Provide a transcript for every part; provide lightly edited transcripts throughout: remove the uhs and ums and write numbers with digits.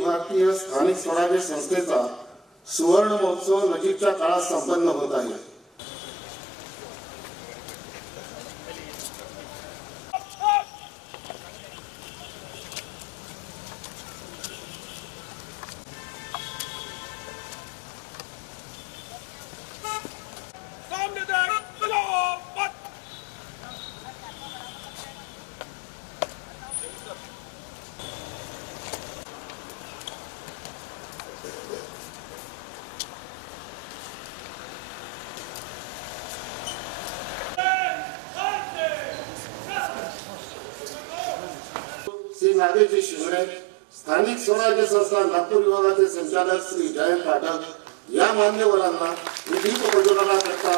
भारतीय स्थानिक स्वराज्य संस्थेचा सुवर्ण महोत्सव नजीकच्या काळात संपन्न होत आहे। श्री नागेशजी शिंगणे, स्थानिक स्वराज्य संस्था नागपूर विभागाचे संचालक श्री जयंत पाठक या मान्यवरांना मी दीप प्रज्वलनाकरता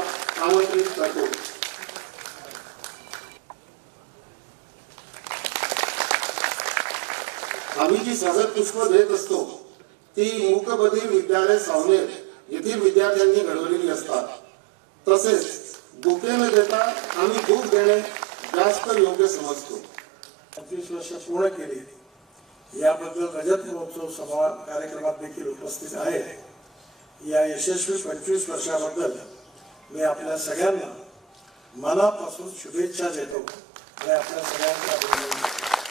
आमंत्रित करतो। आम्ही जी सागर पुष्प देत असतो ती मूकबधिर विद्यालय सावनेर येथील विद्यार्थ्यांनी घडवलेली असतात। तसेच बुके न देता आम्ही दूध देणे जास्त योग्य समजतो। 25 वर्ष पूर्ण केली याबद्दल रजत महोत्सव सभा कार्यक्रमात देखील उपस्थित आहे। या यशस्वी 25 वर्षाबद्दल मी आपल्या सगळ्यांना मनापासून शुभेच्छा देतो आणि आपल्या सगळ्यांचे अभिनंदन करतो।